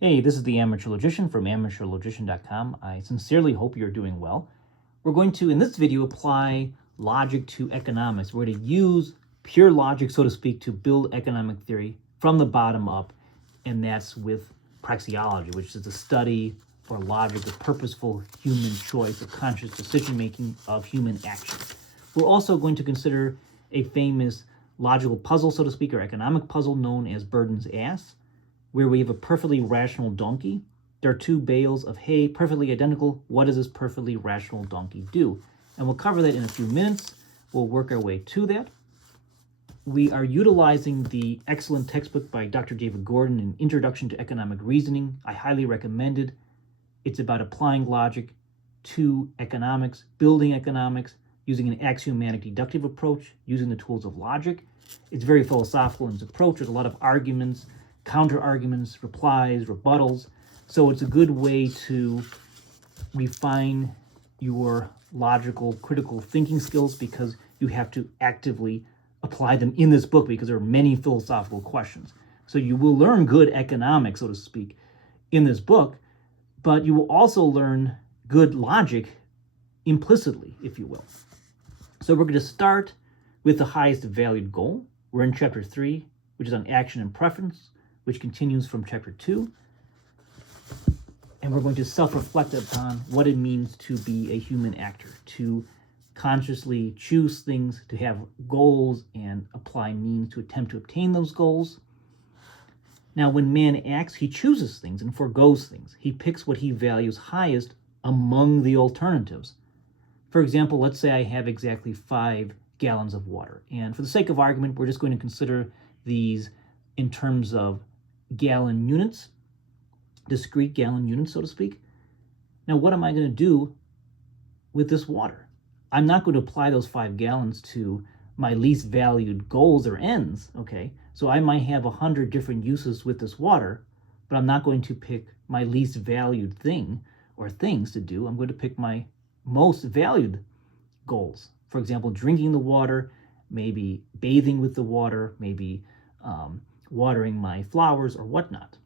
Hey, this is the Amateur Logician from amateurlogician.com. I sincerely hope you're doing well. We're going to, in this video, apply logic to economics. We're going to use pure logic, so to speak, to build economic theory from the bottom up, and that's with praxeology, which is the study or logic of purposeful human choice, of conscious decision-making of human action. We're also going to consider a famous logical puzzle, so to speak, or economic puzzle known as Buridan's ass, where we have a perfectly rational donkey. There are two bales of hay, perfectly identical. What does this perfectly rational donkey do? And we'll cover that in a few minutes. We'll work our way to that. We are utilizing the excellent textbook by Dr. David Gordon, An Introduction to Economic Reasoning. I highly recommend it. It's about applying logic to economics, building economics, using an axiomatic deductive approach, using the tools of logic. It's very philosophical in its approach. There's a lot of arguments, counter-arguments, replies, rebuttals. So it's a good way to refine your logical, critical thinking skills, because you have to actively apply them in this book, because there are many philosophical questions. So you will learn good economics, so to speak, in this book, but you will also learn good logic implicitly, if you will. So we're going to start with the highest valued goal. We're in chapter 3, which is on action and preference, which continues from chapter 2. And we're going to self-reflect upon what it means to be a human actor, to consciously choose things, to have goals and apply means to attempt to obtain those goals. Now, when man acts, he chooses things and forgoes things. He picks what he values highest among the alternatives. For example, let's say I have exactly 5 gallons of water. And for the sake of argument, we're just going to consider these in terms of gallon units, discrete gallon units, so to speak. Now, what am I going to do with this water? I'm not going to apply those 5 gallons to my least valued goals or ends, okay? So I might have 100 different uses with this water, but I'm not going to pick my least valued thing or things to do. I'm going to pick my most valued goals. For example, drinking the water, maybe bathing with the water, maybe watering my flowers or whatnot.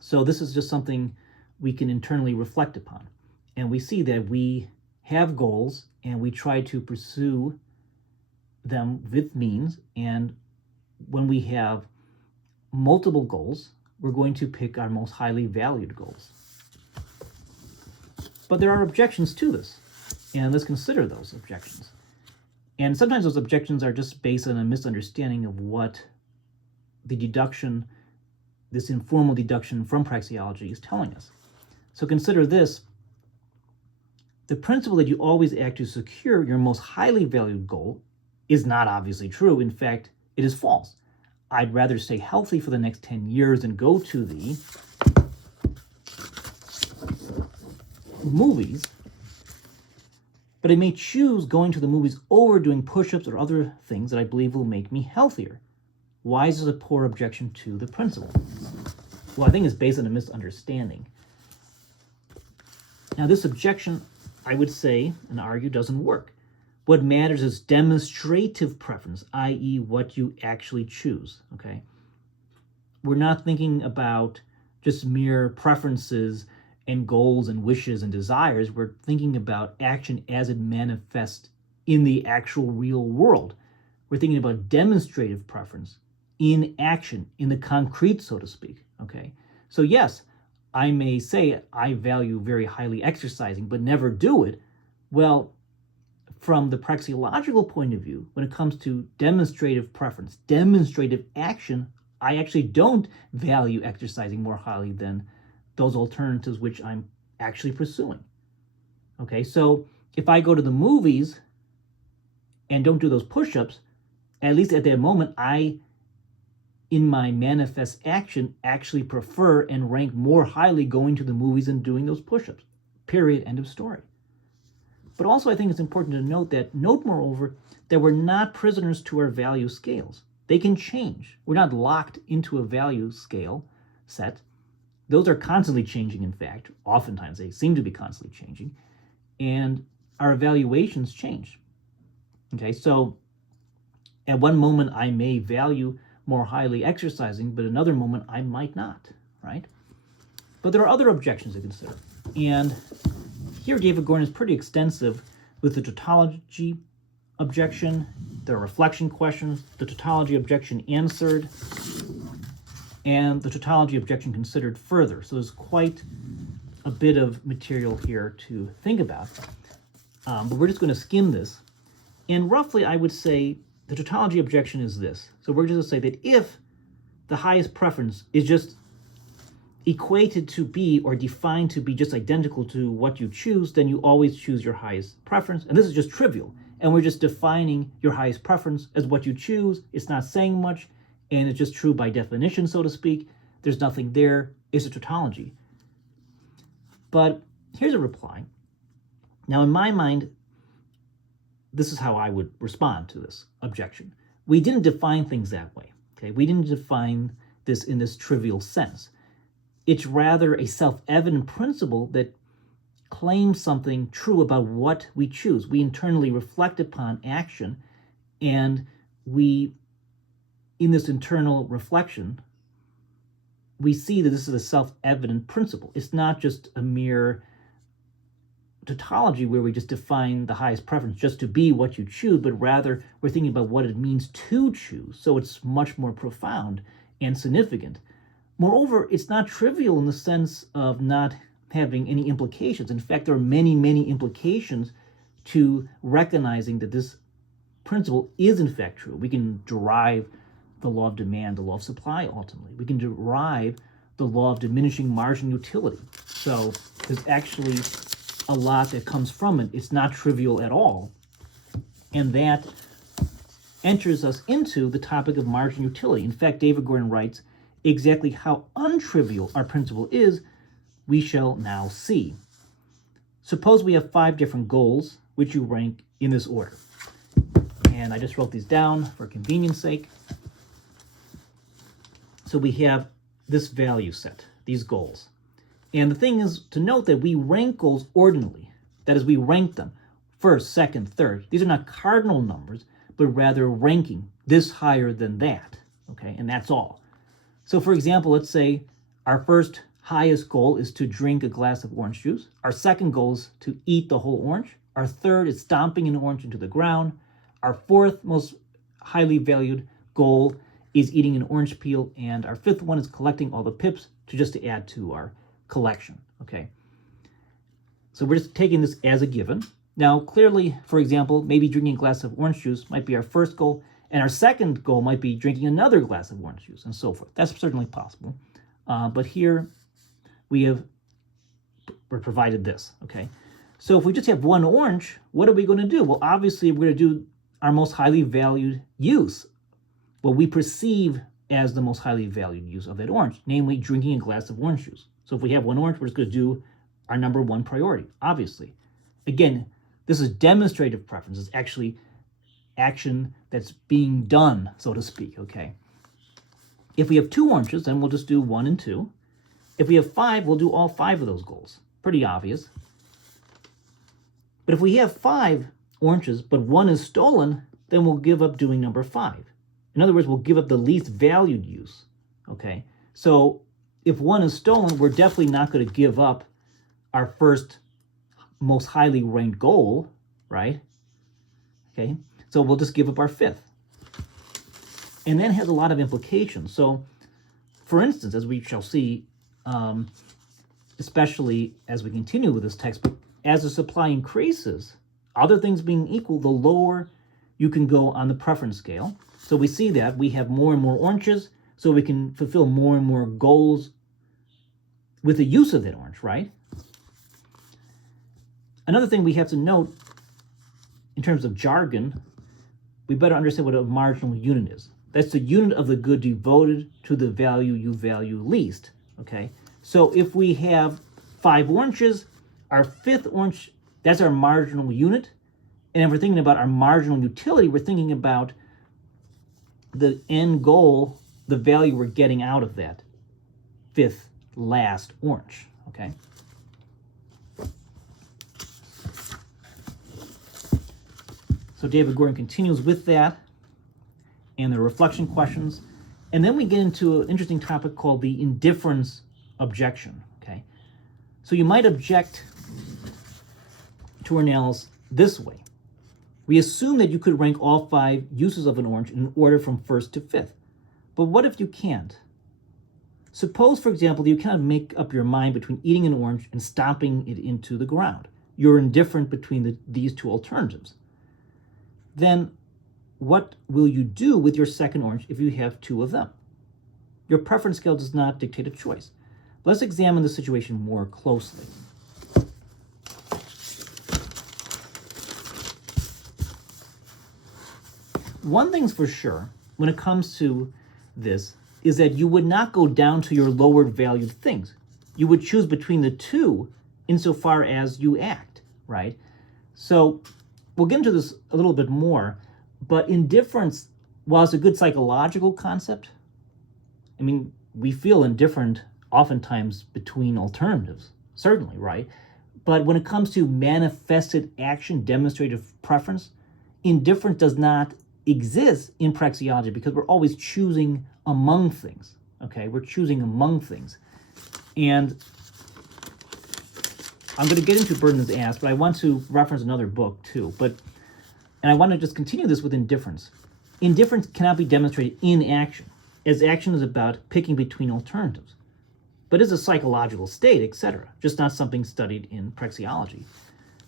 So this is just something we can internally reflect upon. And we see that we have goals and we try to pursue them with means. And when we have multiple goals, we're going to pick our most highly valued goals. But there are objections to this, and let's consider those objections. And sometimes those objections are just based on a misunderstanding of what the deduction, this informal deduction from praxeology, is telling us. So consider this. The principle that you always act to secure your most highly valued goal is not obviously true. In fact, it is false. I'd rather stay healthy for the next 10 years than go to the movies, but I may choose going to the movies over doing push-ups or other things that I believe will make me healthier. Why is this a poor objection to the principle? Well, I think it's based on a misunderstanding. Now, this objection, I would say and argue, doesn't work. What matters is demonstrative preference, i.e. what you actually choose, okay? We're not thinking about just mere preferences and goals and wishes and desires. We're thinking about action as it manifests in the actual real world. We're thinking about demonstrative preference in action, in the concrete, so to speak, okay? So yes, I may say I value very highly exercising, but never do it. Well, from the praxeological point of view, when it comes to demonstrative preference, demonstrative action, I actually don't value exercising more highly than those alternatives which I'm actually pursuing. Okay, so if I go to the movies and don't do those push-ups, at least at that moment, I, in my manifest action, actually prefer and rank more highly going to the movies and doing those push-ups. Period, end of story. But also I think it's important to note, moreover, that we're not prisoners to our value scales. They can change. We're not locked into a value scale set. Those are constantly changing, in fact. Oftentimes they seem to be constantly changing. And our evaluations change. Okay, so at one moment I may value more highly exercising, but another moment I might not, right? But there are other objections to consider. And here David Gordon is pretty extensive with the tautology objection, the reflection questions, the tautology objection answered, and the tautology objection considered further. So there's quite a bit of material here to think about. But we're just going to skim this. And roughly, I would say the tautology objection is this. So we're just going to say that if the highest preference is just equated to be or defined to be just identical to what you choose, then you always choose your highest preference. And this is just trivial. And we're just defining your highest preference as what you choose. It's not saying much, and it's just true by definition, so to speak. There's nothing there. It's a tautology. But here's a reply. Now, in my mind, this is how I would respond to this objection. We didn't define things that way. Okay, we didn't define this in this trivial sense. It's rather a self-evident principle that claims something true about what we choose. We internally reflect upon action, and we, in this internal reflection, we see that this is a self-evident principle. It's not just a mere tautology where we just define the highest preference just to be what you choose, but rather we're thinking about what it means to choose. So it's much more profound and significant. Moreover, it's not trivial in the sense of not having any implications. In fact, there are many, many implications to recognizing that this principle is in fact true. We can derive the law of demand, the law of supply ultimately. We can derive the law of diminishing marginal utility. So there's actually a lot that comes from it. It's not trivial at all. And that enters us into the topic of marginal utility. In fact, David Gordon writes, exactly how untrivial our principle is, we shall now see. Suppose we have 5 different goals, which you rank in this order. And I just wrote these down for convenience sake. So we have this value set, these goals. And the thing is to note that we rank goals ordinally. That is, we rank them first, second, third. These are not cardinal numbers, but rather ranking this higher than that. Okay, and that's all. So for example, let's say our first highest goal is to drink a glass of orange juice. Our second goal is to eat the whole orange. Our third is stomping an orange into the ground. Our fourth most highly valued goal is eating an orange peel. And our fifth one is collecting all the pips to add to our collection. Okay. So we're just taking this as a given. Now, clearly, for example, maybe drinking a glass of orange juice might be our first goal, and our second goal might be drinking another glass of orange juice, and so forth. That's certainly possible. But here we're provided this, okay? So if we just have one orange, what are we going to do? Well, obviously, we're going to do our most highly valued use, what we perceive as the most highly valued use of that orange, namely drinking a glass of orange juice. So if we have one orange, we're just going to do our number one priority, obviously. Again, this is demonstrative preference. It's actually action that's being done, so to speak, okay? If we have 2 oranges, then we'll just do 1 and 2. If we have 5, we'll do all 5 of those goals. Pretty obvious. But if we have 5 oranges, but 1 is stolen, then we'll give up doing number 5. In other words, we'll give up the least valued use, okay? So if 1 is stolen, we're definitely not going to give up our first most highly ranked goal, right? Okay, so we'll just give up our 5th. And that has a lot of implications. So, for instance, as we shall see, especially as we continue with this textbook, as the supply increases, other things being equal, the lower you can go on the preference scale. So we see that we have more and more oranges, so we can fulfill more and more goals with the use of that orange, right? Another thing we have to note in terms of jargon, we better understand what a marginal unit is. That's the unit of the good devoted to the value you value least, okay? So if we have 5 oranges, our 5th orange, that's our marginal unit. And if we're thinking about our marginal utility, we're thinking about the end goal, the value we're getting out of that 5th last orange, okay? So David Gordon continues with that and the reflection questions. And then we get into an interesting topic called the indifference objection, okay? So you might object to our analysis this way. We assume that you could rank all 5 uses of an orange in order from first to fifth. But what if you can't? Suppose, for example, you cannot make up your mind between eating an orange and stomping it into the ground. You're indifferent between these 2 alternatives. Then what will you do with your second orange if you have 2 of them? Your preference scale does not dictate a choice. Let's examine the situation more closely. One thing's for sure when it comes to this is that you would not go down to your lower valued things. You would choose between the 2 insofar as you act, right? So we'll get into this a little bit more, but indifference, while it's a good psychological concept, I mean, we feel indifferent oftentimes between alternatives, certainly, right? But when it comes to manifested action, demonstrated preference, indifference does not exist in praxeology because we're always choosing among things, okay? We're choosing among things. And I'm going to get into Buridan's ass, but I want to reference another book too. And I want to just continue this with indifference. Indifference cannot be demonstrated in action, as action is about picking between alternatives, but is a psychological state, etc., just not something studied in praxeology.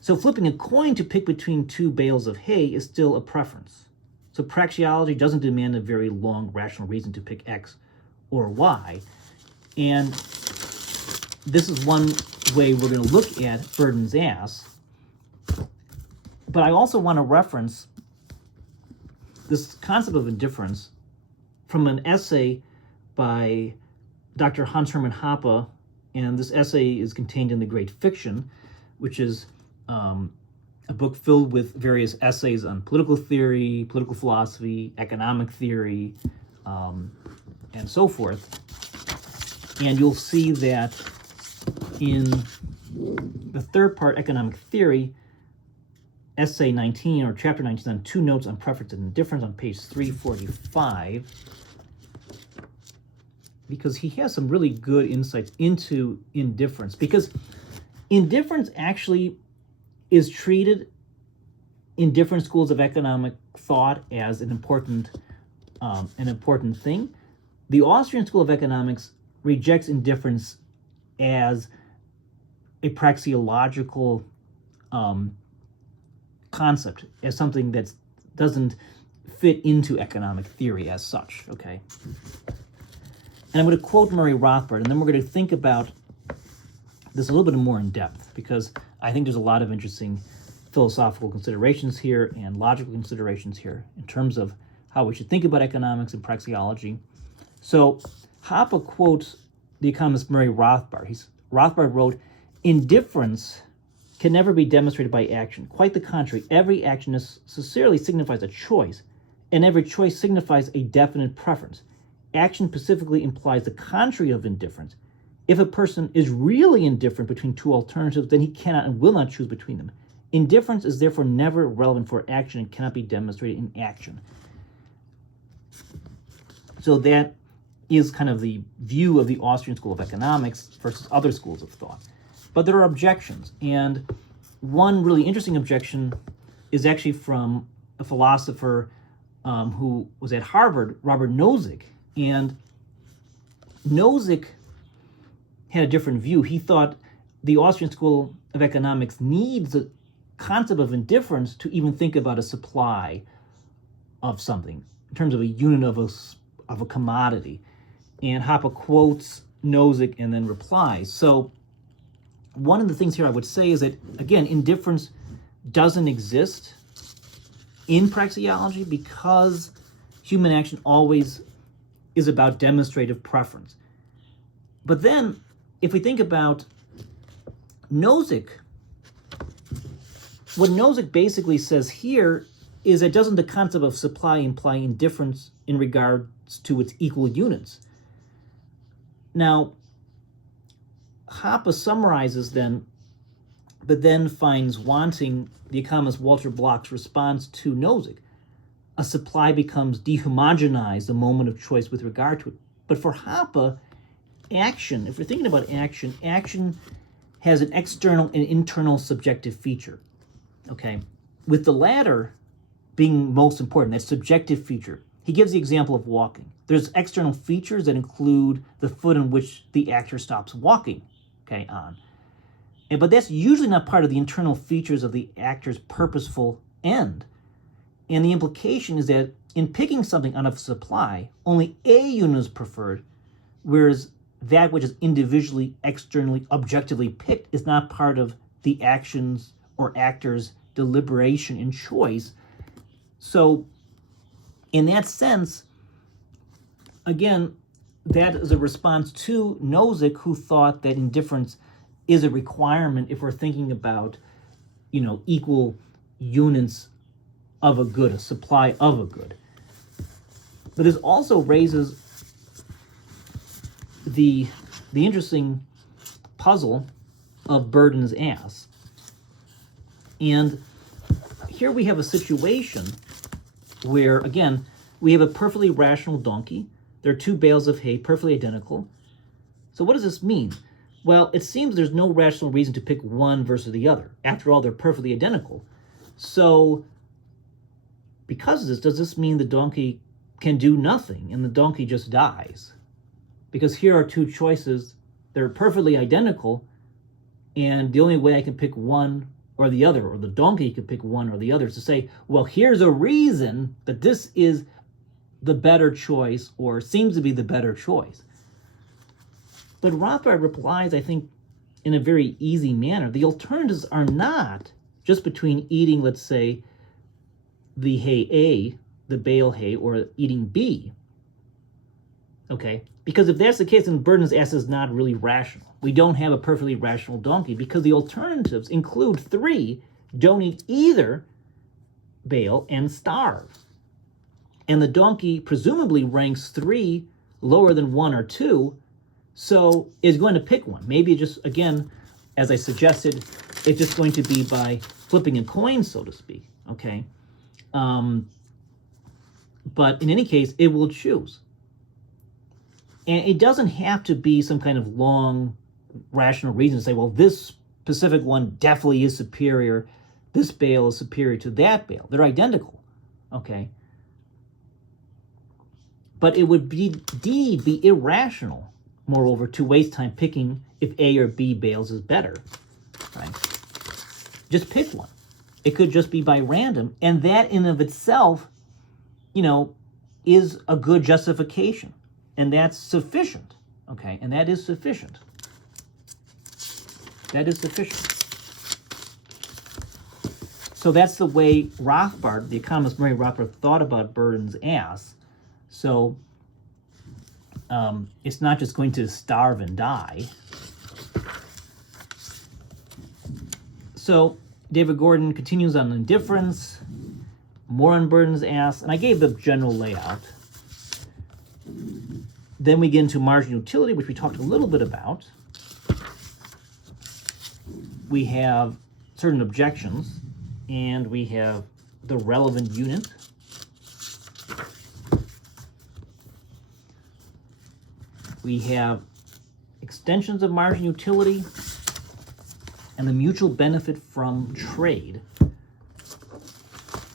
So flipping a coin to pick between 2 bales of hay is still a preference. So praxeology doesn't demand a very long rational reason to pick X or Y. And this is one way we're going to look at Buridan's ass. But I also want to reference this concept of indifference from an essay by Dr. Hans Hermann Hoppe, and this essay is contained in The Great Fiction, which is a book filled with various essays on political theory, political philosophy, economic theory, and so forth. And you'll see that in the third part, economic theory, essay 19 or chapter 19 on 2 notes on preference and indifference on page 345, because he has some really good insights into indifference, because indifference actually is treated in different schools of economic thought as an important thing. The Austrian School of Economics rejects indifference as a praxeological concept, as something that doesn't fit into economic theory as such, okay? And I'm going to quote Murray Rothbard, and then we're going to think about this a little bit more in depth, because I think there's a lot of interesting philosophical considerations here and logical considerations here in terms of how we should think about economics and praxeology. So Hoppe quotes the economist Murray Rothbard. Rothbard wrote, "Indifference can never be demonstrated by action. Quite the contrary, every action necessarily signifies a choice, and every choice signifies a definite preference. Action specifically implies the contrary of indifference. If a person is really indifferent between 2 alternatives, then he cannot and will not choose between them. Indifference is therefore never relevant for action and cannot be demonstrated in action." So that is kind of the view of the Austrian School of Economics versus other schools of thought. But there are objections, and one really interesting objection is actually from a philosopher who was at Harvard, Robert Nozick. And Nozick had a different view. He thought the Austrian School of Economics needs the concept of indifference to even think about a supply of something in terms of a unit of a commodity. And Hoppe quotes Nozick and then replies. So one of the things here I would say is that, again, indifference doesn't exist in praxeology because human action always is about demonstrative preference. But then, if we think about Nozick, what Nozick basically says here is that doesn't the concept of supply imply indifference in regards to its equal units? Now, Hoppe summarizes then, but then finds wanting the economist Walter Block's response to Nozick. A supply becomes dehomogenized the moment of choice with regard to it. But for Hoppe, action, if we're thinking about action, action has an external and internal subjective feature, okay? With the latter being most important, that subjective feature. He gives the example of walking. There's external features that include the foot on which the actor stops walking, okay, on. But that's usually not part of the internal features of the actor's purposeful end. And the implication is that in picking something out of supply, only a unit is preferred, whereas that which is individually, externally, objectively picked is not part of the actions or actor's deliberation and choice. So in that sense, again, that is a response to Nozick, who thought that indifference is a requirement if we're thinking about, equal units of a good, a supply of a good. But this also raises the interesting puzzle of Buridan's ass. And here we have a situation where, again, we have a perfectly rational donkey. There are two bales of hay, perfectly identical. So what does this mean? Well, it seems there's no rational reason to pick one versus the other. After all, they're perfectly identical. So because of this, does this mean the donkey can do nothing and the donkey just dies? Because here are two choices. They're perfectly identical, and the only way I can pick one or the other, or the donkey could pick one or the other, is to say, well, here's a reason that this is the better choice, or seems to be the better choice. But Rothbard replies, I think, in a very easy manner. The alternatives are not just between eating, let's say, the hay A, the bale hay, or eating B. Okay? Because if that's the case, then Buridan's ass is not really rational. We don't have a perfectly rational donkey, because the alternatives include three: don't eat either bale and starve. And the donkey presumably ranks three lower than one or two, so is going to pick one. Maybe it just, again, as I suggested, it's just going to be by flipping a coin, so to speak, okay? But in any case, it will choose. And it doesn't have to be some kind of long rational reason to say, well, this specific one definitely is superior. This bale is superior to that bale. They're identical, okay? But it would indeed be irrational, moreover, to waste time picking if A or B bales is better, right? Just pick one. It could just be by random, and that in of itself, is a good justification. And that's sufficient, okay? And that is sufficient. That is sufficient. So that's the way Rothbard, the economist Murray Rothbard, thought about Buridan's ass. So it's not just going to starve and die. So David Gordon continues on indifference, more on Buridan's ass, and I gave the general layout. Then we get into marginal utility, which we talked a little bit about. We have certain objections, and we have the relevant unit. We have extensions of marginal utility and the mutual benefit from trade.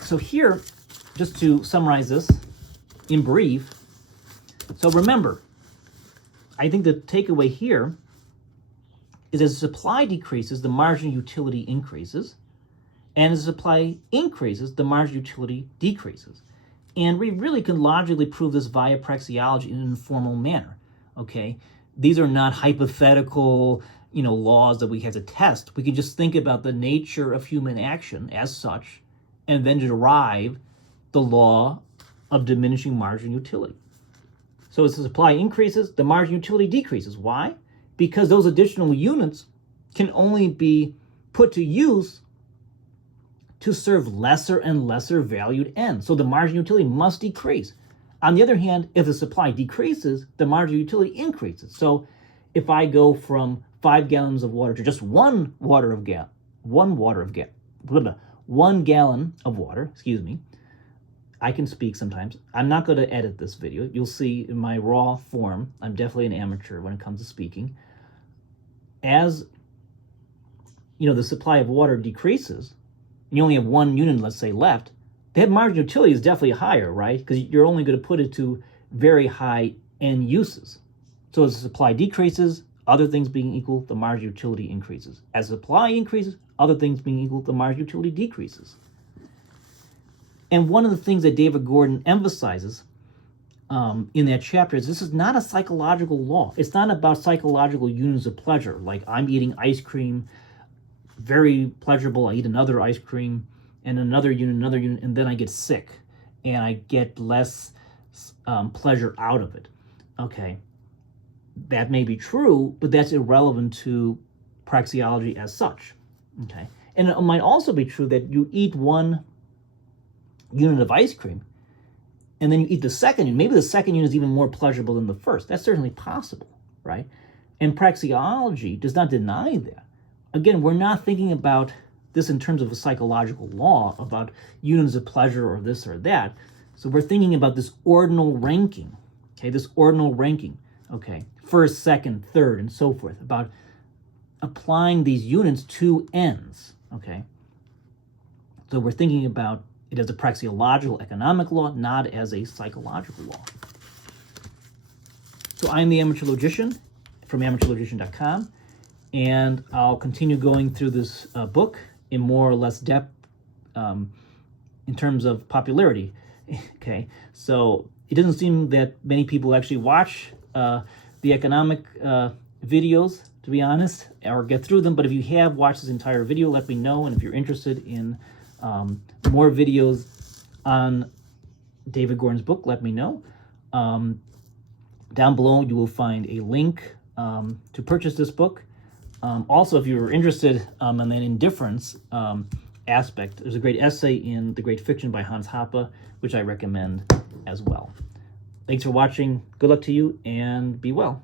So here, just to summarize this in brief, so remember, I think the takeaway here is as supply decreases, the marginal utility increases, and as supply increases, the marginal utility decreases. And we really can logically prove this via praxeology in an informal manner, okay? These are not hypothetical, laws that we have to test. We can just think about the nature of human action as such, and then derive the law of diminishing marginal utility. So as the supply increases, the marginal utility decreases. Why? Because those additional units can only be put to use to serve lesser and lesser valued ends. So the marginal utility must decrease. On the other hand, if the supply decreases, the marginal utility increases. So if I go from 5 gallons of water to just 1 gallon of water, I can speak sometimes. I'm not going to edit this video. You'll see in my raw form, I'm definitely an amateur when it comes to speaking. As the supply of water decreases, and you only have one unit, let's say, left, that marginal utility is definitely higher, right? Because you're only going to put it to very high end uses. So as the supply decreases, other things being equal, the marginal utility increases. As supply increases, other things being equal, the marginal utility decreases. And one of the things that David Gordon emphasizes in that chapter is this is not a psychological law. It's not about psychological units of pleasure, like I'm eating ice cream, very pleasurable, I eat another ice cream, and another unit, and then I get sick, and I get less pleasure out of it. Okay, that may be true, but that's irrelevant to praxeology as such. Okay, and it might also be true that you eat one unit of ice cream, and then you eat the second unit. Maybe the second unit is even more pleasurable than the first. That's certainly possible, right? And praxeology does not deny that. Again, we're not thinking about this in terms of a psychological law about units of pleasure or this or that. So we're thinking about this ordinal ranking, okay? This ordinal ranking, okay? First, second, third, and so forth, about applying these units to ends, okay? So we're thinking about it as a praxeological economic law, not as a psychological law. So I'm the Amateur Logician from amateurlogician.com, and I'll continue going through this book in more or less depth in terms of popularity. Okay, so it doesn't seem that many people actually watch the economic videos, to be honest, or get through them. But if you have watched this entire video, let me know. And if you're interested in more videos on David Gordon's book, let me know. Down below, you will find a link to purchase this book. Also, if you're interested in an indifference aspect, there's a great essay in The Great Fiction by Hans Hoppe, which I recommend as well. Thanks for watching. Good luck to you, and be well.